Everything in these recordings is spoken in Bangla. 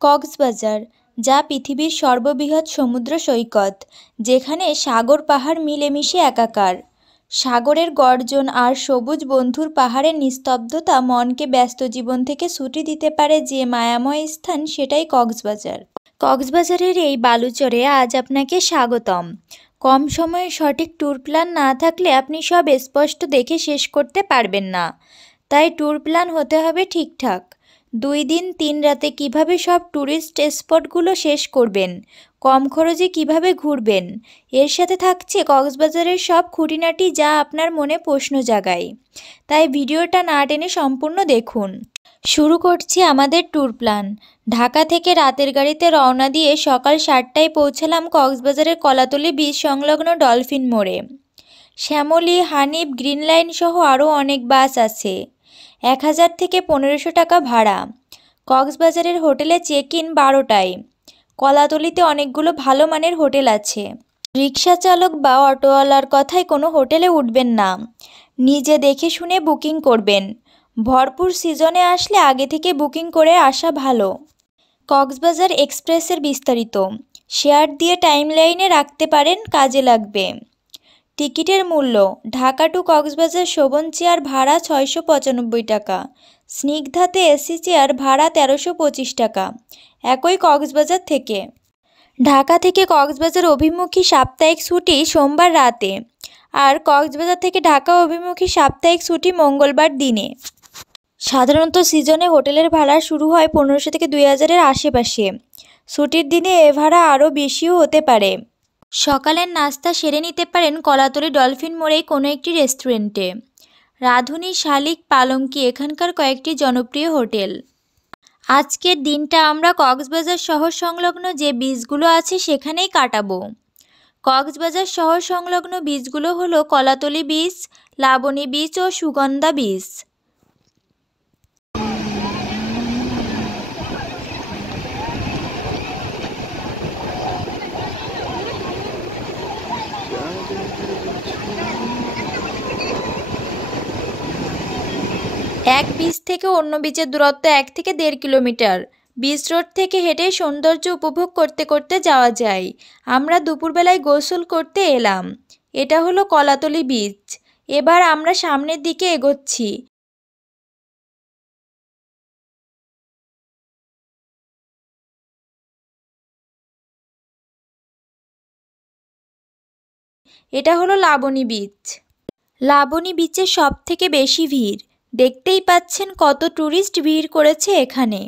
কক্সবাজার, যা পৃথিবীর সর্ববৃহৎ সমুদ্র সৈকত, যেখানে সাগর পাহাড় মিলেমিশে একাকার। সাগরের গর্জন আর সবুজ বন্ধুর পাহাড়ের নিস্তব্ধতা মনকে ব্যস্ত জীবন থেকে ছুটি দিতে পারে যে মায়াময় স্থান, সেটাই কক্সবাজার। কক্সবাজারের এই বালুচরে আজ আপনাকে স্বাগতম। কম সময়ে সঠিক ট্যুর প্ল্যান না থাকলে আপনি সব স্পষ্ট দেখে শেষ করতে পারবেন না। তাই ট্যুর প্ল্যান হতে হবে ঠিকঠাক। 2 দিন 3 রাতে কিভাবে সব ট্যুরিস্ট স্পটগুলো শেষ করবেন, কম খরচে কিভাবে ঘুরবেন, এর সাথে থাকছে কক্সবাজারের সব খুঁটিনাটি যা আপনার মনে প্রশ্ন জাগায়। তাই ভিডিওটা না টেনে সম্পূর্ণ দেখুন। শুরু করছি আমাদের ট্যুর প্ল্যান। ঢাকা থেকে রাতের গাড়িতে রওনা দিয়ে সকাল 7টায় পৌঁছালাম কক্সবাজারের কলাতলী বিচ সংলগ্ন ডলফিন মোড়ে। শ্যামলী, হানিফ, গ্রিন লাইন সহ আরও অনেক বাস আছে। 1000 থেকে 1500 টাকা ভাড়া। কক্সবাজারের হোটেলে চেক ইন 12টায়। কলাতলীতে অনেকগুলো ভালো মানের হোটেল আছে। রিক্সা চালক বা অটোওয়ালার কথায় কোনো হোটেলে উঠবেন না, নিজে দেখে শুনে বুকিং করবেন। ভরপুর সিজনে আসলে আগে থেকে বুকিং করে আসা ভালো। কক্সবাজার এক্সপ্রেসের বিস্তারিত শেয়ার দিয়ে টাইমলাইনে রাখতে পারেন, কাজে লাগবে। টিকিটের মূল্য: ঢাকা টু কক্সবাজার শোভন চেয়ার ভাড়া 695 টাকা, স্নিগ্ধাতে এসি চেয়ার ভাড়া 1325 টাকা, একই কক্সবাজার থেকে। ঢাকা থেকে কক্সবাজার অভিমুখী সাপ্তাহিক ছুটি সোমবার রাতে, আর কক্সবাজার থেকে ঢাকা অভিমুখী সাপ্তাহিক ছুটি মঙ্গলবার দিনে। সাধারণত সিজনে হোটেলের ভাড়া শুরু হয় 1500 থেকে 2000-এর আশেপাশে। ছুটির দিনে এ ভাড়া আরও বেশিও হতে পারে। সকালের নাস্তা সেরে নিতে পারেন কলাতলী ডলফিন মোড়েই কোনো একটি রেস্টুরেন্টে। রাঁধুনি, শালিক, পালঙ্কি এখানকার কয়েকটি জনপ্রিয় হোটেল। আজকের দিনটা আমরা কক্সবাজার শহর সংলগ্ন যে বিচগুলো আছে সেখানেই কাটাবো। কক্সবাজার শহর সংলগ্ন বিচগুলো হলো কলাতলী বিচ, লাবণী বিচ ও সুগন্ধা বিচ। এক বিচ থেকে অন্য বিচের দূরত্ব 1 থেকে 1.5 কিলোমিটার। বিচ রোড থেকে হেঁটে সৌন্দর্য উপভোগ করতে করতে যাওয়া যায়। আমরা দুপুরবেলায় গোসল করতে এলাম। এটা হলো কলাতলী বিচ। এবার আমরা সামনের দিকে এগোচ্ছি। এটা হলো লাবণী বিচ। লাবণী বিচে সব থেকে বেশি ভিড়। দেখতেই পাচ্ছেন কত ট্যুরিস্ট ভিড় করেছে এখানে।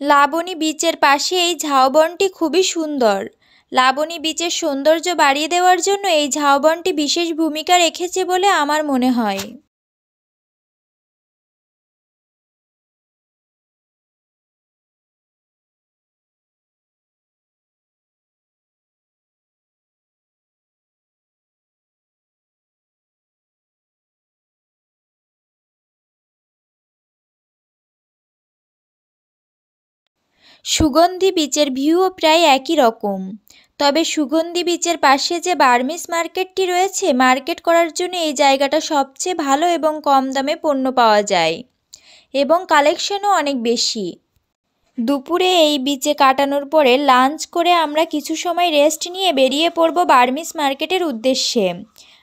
লাবণী বিচের পাশে এই ঝাউবনটি খুবই সুন্দর। লাবণী বিচের সৌন্দর্য বাড়িয়ে দেওয়ার জন্য এই ঝাউবনটি বিশেষ ভূমিকা রেখেছে বলে আমার মনে হয়। সুগন্ধি বিচের ভিউও প্রায় একই রকম, তবে সুগন্ধি বিচের পাশে যে বার্মিস মার্কেটটি রয়েছে, মার্কেট করার জন্য এই জায়গাটা সবচেয়ে ভালো এবং কম দামে পণ্য পাওয়া যায় এবং কালেকশনও অনেক বেশি। দুপুরে এই বিচে কাটানোর পরে লাঞ্চ করে আমরা কিছু সময় রেস্ট নিয়ে বেরিয়ে পড়ব বার্মিস মার্কেটের উদ্দেশ্যে।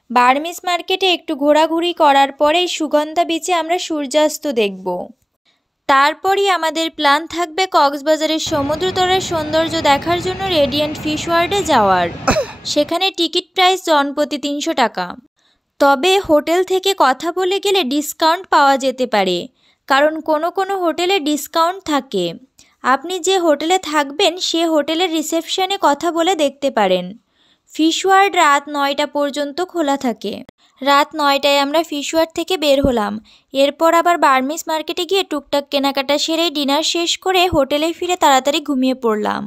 বার্মিস মার্কেটে একটু ঘোরাঘুরি করার পরেই সুগন্ধা বিচে আমরা সূর্যাস্ত দেখব। তারপরই আমাদের প্ল্যান থাকবে কক্সবাজারের সমুদ্রতলের সৌন্দর্য দেখার জন্য রেডিয়েন্ট ফিশ ওয়ার্ল্ডে যাওয়ার। সেখানে টিকিট প্রাইস জনপ্রতি 300 টাকা। তবে হোটেল থেকে কথা বলে গেলে ডিসকাউন্ট পাওয়া যেতে পারে, কারণ কোনো কোনো হোটেলে ডিসকাউন্ট থাকে। আপনি যে হোটেলে থাকবেন সে হোটেলের রিসেপশনে কথা বলে দেখতে পারেন। ফিশ ওয়ার্ল্ড রাত 9টা পর্যন্ত খোলা থাকে। রাত 9টায় আমরা ফিশ ওয়ার্ল্ড থেকে বের হলাম। এরপর আবার বার্মিস মার্কেটে গিয়ে টুকটাক কেনাকাটা সেরে ডিনার শেষ করে হোটেলে ফিরে তাড়াতাড়ি ঘুমিয়ে পড়লাম।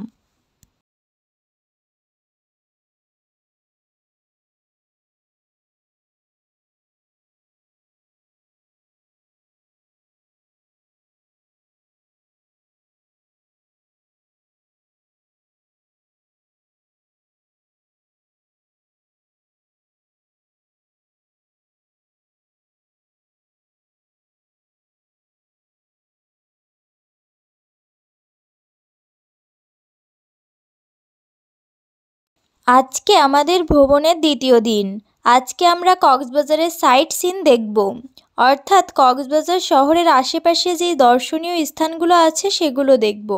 আজকে আমাদের ভ্রমণের দ্বিতীয় দিন। আজকে আমরা কক্সবাজারের সাইট সিন দেখব, অর্থাৎ কক্সবাজার শহরের আশেপাশে যেই দর্শনীয় স্থানগুলো আছে সেগুলো দেখব।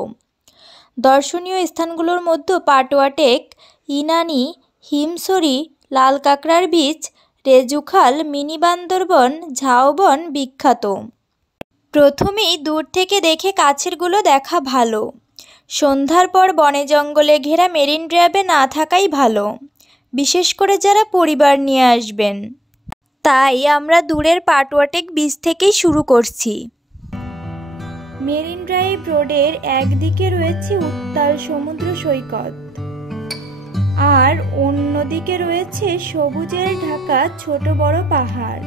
দর্শনীয় স্থানগুলোর মধ্যে পাটুয়া টেক, ইনানি, হিমছড়ি, লাল কাঁকড়ার বীচ, রেজুখাল, মিনি বান্দরবন, ঝাউবন বিখ্যাত। প্রথমেই দূর থেকে দেখে কাছেরগুলো দেখা ভালো। সন্ধ্যার পর বনে জঙ্গলে ঘেরা মেরিন ড্রাইভে না থাকাই ভালো, বিশেষ করে যারা পরিবার নিয়ে আসবেন। তাই আমরা দূরের পাটুয়াটেক বীচ থেকেই শুরু করছি। মেরিন ড্রাইভ রোডের একদিকে রয়েছে উত্তাল সমুদ্র সৈকত, আর অন্যদিকে রয়েছে সবুজের ঢাকা ছোট বড় পাহাড়।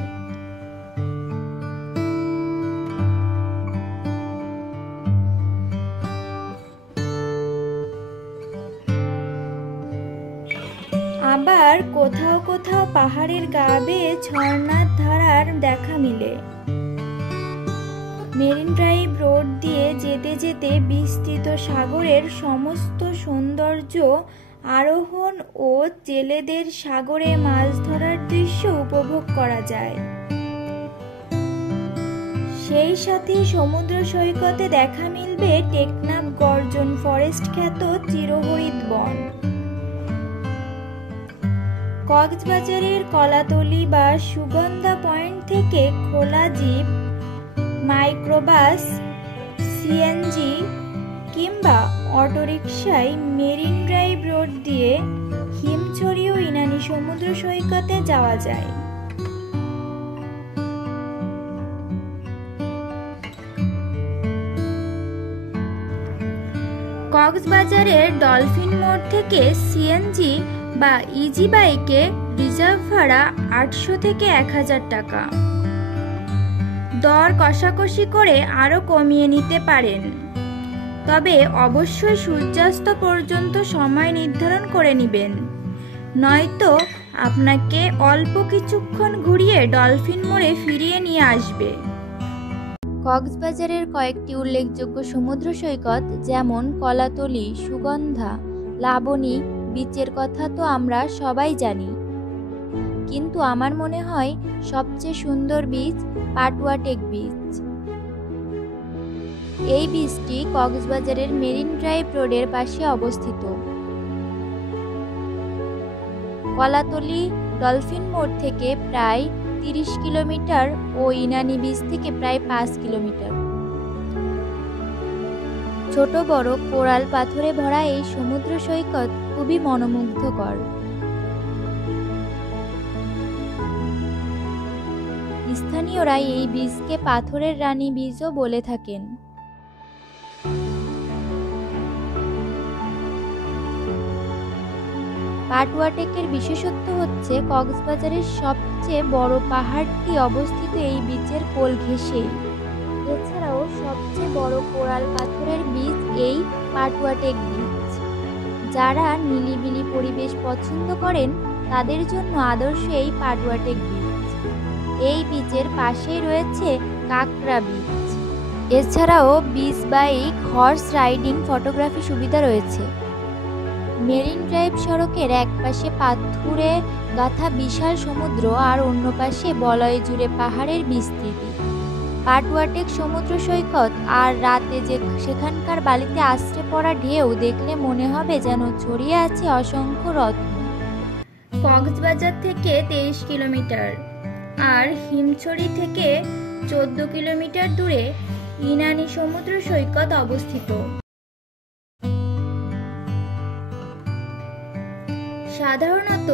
আবার কোথাও কোথাও পাহাড়ের গা বেয়ে ঝর্ণার ধারার দেখা মিলে। মেরিন ড্রাইভ রোড দিয়ে যেতে যেতে বিস্তৃত সাগরের সমস্ত সৌন্দর্য আরোহণ ও জেলেদের সাগরে মাছ ধরার দৃশ্য উপভোগ করা যায়। সেই সাথে সমুদ্র সৈকতে দেখা মিলবে টেকনাফ গর্জন ফরেস্ট খ্যাত চিরহরিৎ বন। কক্সবাজারের কলাতলি বা সুগন্ধা পয়েন্ট থেকে খোলা জিপ, মাইক্রোবাস, সিএনজি কিংবা অটোরিকশায় মেরিন ড্রাইভ রোড দিয়ে হিমছড়ি ও ইনানি সমুদ্র সৈকতে যাওয়া যায়। কক্সবাজারের ডলফিন মোড় থেকে সিএনজি বা ইজি বাইকে রিজার্ভ ভাড়া 800 থেকে 1000 টাকা। দর কষাকষি করে আরও কমিয়ে নিতে পারেন, তবে অবশ্যই সূর্যাস্ত পর্যন্ত সময় নির্ধারণ করে নেবেন, নয়তো আপনাকে অল্প কিছুক্ষণ ঘুরিয়ে ডলফিন মোড়ে ফিরিয়ে নিয়ে আসবে। কক্সবাজারের কয়েকটি উল্লেখযোগ্য সমুদ্র সৈকত যেমন কলাতলি, সুগন্ধা, লাবণী বিচের কথা তো আমরা সবাই জানি, কিন্তু আমার মনে হয় সবচেয়ে সুন্দর বিচ পাটুয়া টেক বিচ। এই বিচটি কক্সবাজারের মেরিন ড্রাইভ রোডের পাশে অবস্থিত। কলাতলি ডলফিন মোড় থেকে প্রায় 30 কিলোমিটার ও ইনানি বিচ থেকে প্রায় 5 কিলোমিটার। ছোট বড় কোরাল পাথরে ভরা এই সমুদ্র সৈকত খুবই মনোমুগ্ধকর। স্থানীয়রা এই বীজকে পাথরের রানী বীজও বলে থাকেন। পাটুয়া টেকের বিশেষত্ব হচ্ছে কক্সবাজারের সবচেয়ে বড় পাহাড়টি অবস্থিত এই বীচের কোল ঘেঁষেই। এছাড়াও সবচেয়ে বড় কোরাল পাথরের বীচ এই পাটুয়া টেক বীচ। যারা নিলিবিলি পরিবেশ পছন্দ করেন তাদের জন্য আদর্শ এই পাটুয়া টেক বীচ। এই বীচের পাশেই রয়েছে কাঁকড়া বীচ। এছাড়াও beach bike, horse riding, photography সুবিধা রয়েছে। মেরিন ড্রাইভ সড়কের এক পাশে পাথুরে গাঁথা বিশাল সমুদ্র আর অন্য পাশে বলয় জুড়ে পাহাড়ের বিস্তৃতি। পাটুয়া টেক সমুদ্র সৈকত আর রাতে যে সেখানকার বালিতে আছড়ে পড়া ঢেউ দেখলে মনে হবে যেন ছড়িয়ে আছে অসংখ্য রত্ন। কক্সবাজার থেকে 23 কিলোমিটার আর হিমছড়ি থেকে 14 কিলোমিটার দূরে ইনানি সমুদ্র সৈকত অবস্থিত। সাধারণত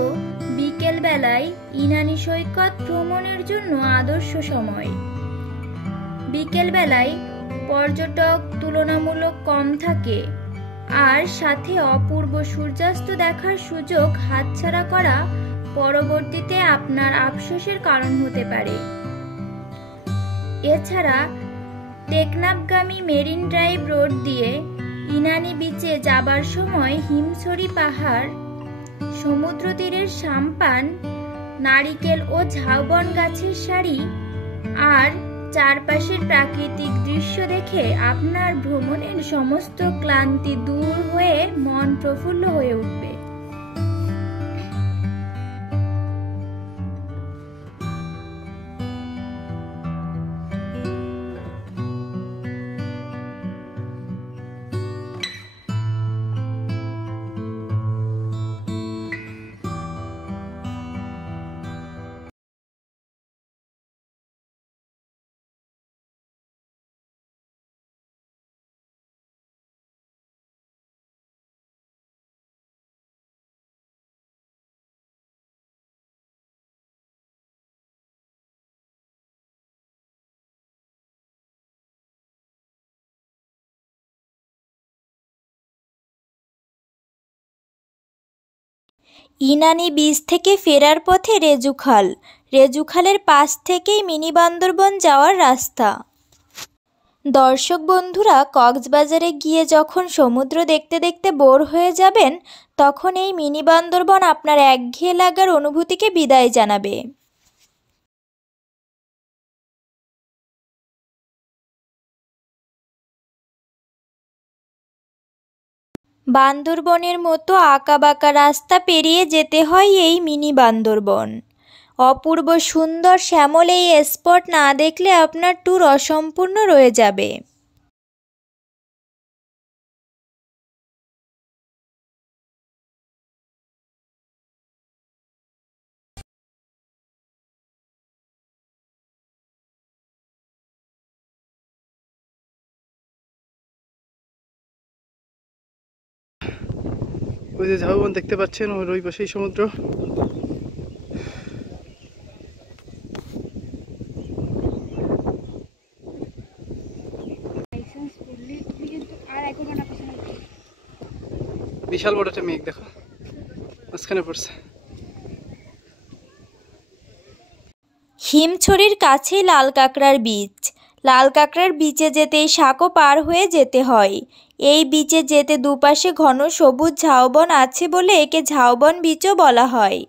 বিকেল বেলায় ইনানি সৈকত ভ্রমণের জন্য আদর্শ সময়। বিকেল বেলায় পর্যটক তুলনামূলক কম থাকে, আর সাথে অপূর্ব সূর্যাস্ত দেখার সুযোগ হাতছাড়া করা পরবর্তীতে আপনার আফসোসের কারণ হতে পারে। এছাড়া টেকনাফগামী মেরিন ড্রাইভ রোড দিয়ে ইনানি বিচে যাবার সময় হিমছড়ি পাহাড়, সমুদ্র তীরের সাম্পান, নারিকেল ও ঝাউবন গাছের সারি আর চারপাশের প্রাকৃতিক দৃশ্য দেখে আপনার ভ্রমণের সমস্ত ক্লান্তি দূর হয়ে মন প্রফুল্ল হয়ে উঠবে। ইনানি বীচ থেকে ফেরার পথে রেজুখাল, রেজুখালের পাশ থেকেই মিনি বান্দরবন যাওয়ার রাস্তা। দর্শক বন্ধুরা, কক্সবাজারে গিয়ে যখন সমুদ্র দেখতে দেখতে বোর হয়ে যাবেন, তখন এই মিনি বান্দরবন আপনার একঘেয়ে লাগার অনুভূতিকে বিদায় জানাবে। বান্দরবনের মতো আঁকাবাঁকা রাস্তা পেরিয়ে যেতে হয় এই মিনি বান্দরবন। অপূর্ব সুন্দর শ্যামল এই স্পট না দেখলে আপনার ট্যুর অসম্পূর্ণ রয়ে যাবে। ওই যে ঝাউবন দেখতে পাচ্ছেন, ওর ওই পাশেই সমুদ্র। বিশাল বড় একটা মেঘ দেখো মাঝখানে পড়ছে। হিমছড়ির কাছেই লাল কাঁকড়ার বীচ। লাল কাঁকড়ার বিচে যেতেই সাঁকো পার হয়ে যেতে হয়। এই বিচে যেতে দুপাশে ঘন সবুজ ঝাউবন আছে বলে একে ঝাউবন বিচও বলা হয়।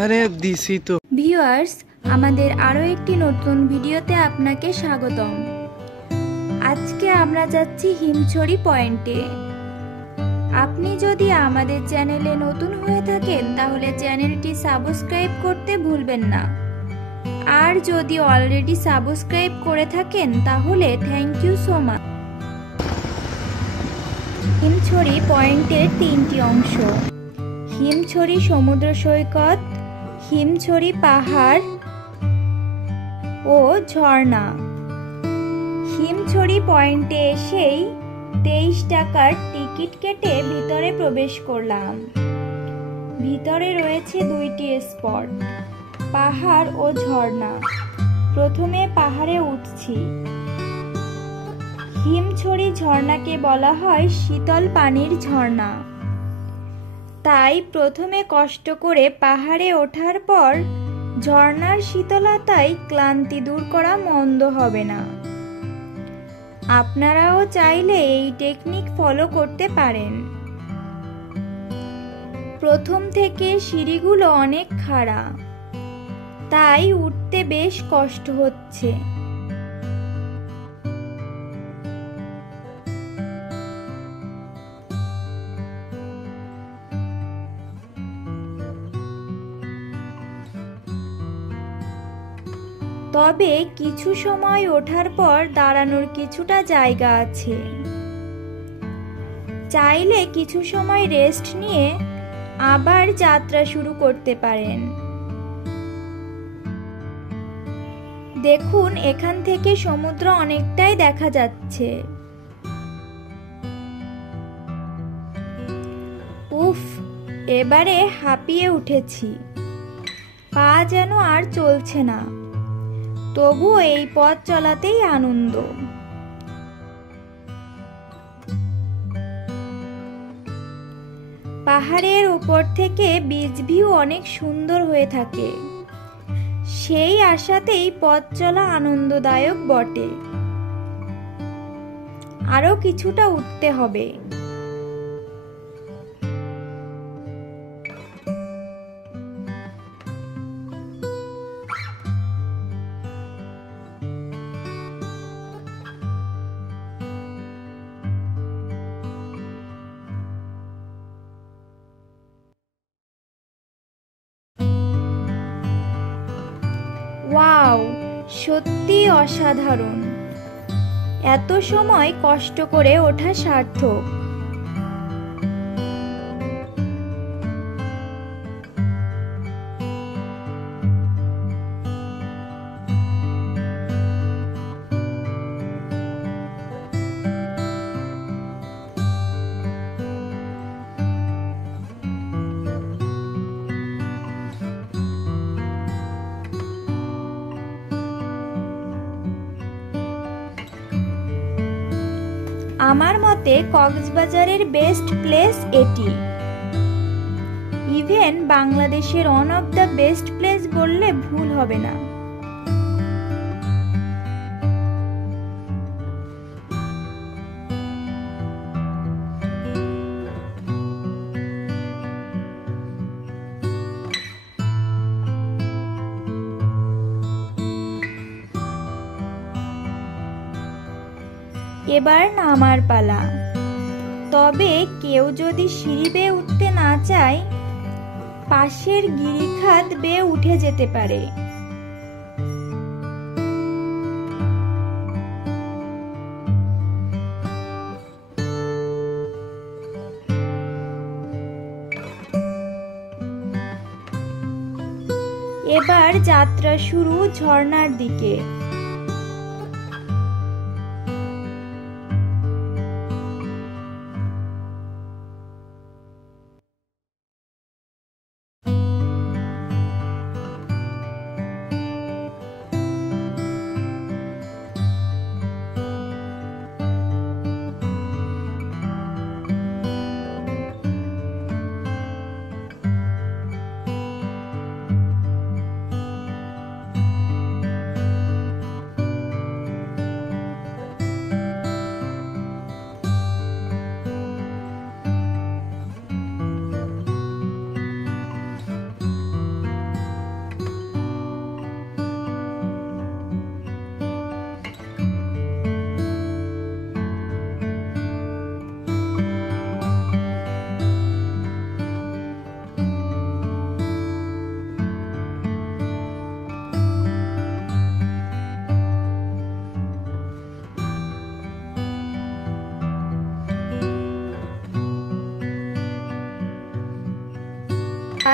আরে দিছি তো। ভিউয়ার্স, আমাদের আরও একটি নতুন ভিডিওতে আপনাকে স্বাগতম। আজকে আমরা যাচ্ছি হিমছড়ি পয়েন্টে। আপনি যদি আমাদের চ্যানেলে নতুন হয়ে থাকেন তাহলে চ্যানেলটি সাবস্ক্রাইব করতে ভুলবেন না। আর যদি অলরেডি সাবস্ক্রাইব করে থাকেন তাহলে thank you so much. Himchhari পয়েন্টের তিনটি অংশ: হিমছড়ি সমুদ্র সৈকত, হিমছড়ি পাহাড় ও ঝর্ণা। হিমছড়ি পয়েন্টে এসেই 23 টাকার টিকিট কেটে ভিতরে প্রবেশ করলাম। ভিতরে রয়েছে দুইটি স্পট, পাহাড় ও ঝর্ণা। প্রথমে পাহাড়ে উঠছি। হিমছড়ি ঝর্ণাকে বলা হয় শীতল পানির ঝর্ণা। তাই প্রথমে কষ্ট করে পাহাড়ে ওঠার পর ঝর্ণার শীতলতায় ক্লান্তি দূর করা মন্দ হবে না। আপনারাও চাইলে এই টেকনিক ফলো করতে পারেন। প্রথম থেকে সিঁড়িগুলো অনেক খাড়া, তাই উঠতে বেশ কষ্ট হচ্ছে। তবে কিছু সময় ওঠার পর দাঁড়ানোর কিছুটা জায়গা আছে। চাইলে কিছু সময় রেস্ট নিয়ে আবার যাত্রা শুরু করতে পারেন। দেখুন, এখান থেকে সমুদ্র অনেকটাই দেখা যাচ্ছে। উফ, এবারে হাঁপিয়ে উঠেছি, পা যেন আর চলছে না। তবুও এই পথ চলাতেই আনন্দ। পাহাড়ের উপর থেকে বিচ ভিউ অনেক সুন্দর হয়ে থাকে। সেই আশাতেই পথ চলা আনন্দদায়ক বটে। আরো কিছুটা উঠতে হবে। ওয়াও, সত্যি অসাধারণ। এত সময় কষ্ট করে ওঠা সার্থক। আমার মতে কক্সবাজারের বেস্ট প্লেস এটি। ইভেন বাংলাদেশের one of the best place বললে ভুল হবে না। এবার নামার পালা। তবে কেউ যদি সিঁড়ি বেয়ে উঠতে না চায়, পাশের গিরিখাত বেয়ে উঠে যেতে পারে। এবার যাত্রা শুরু ঝর্ণার দিকে।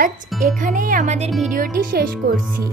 আজ এখানেই আমাদের ভিডিওটি শেষ করছি।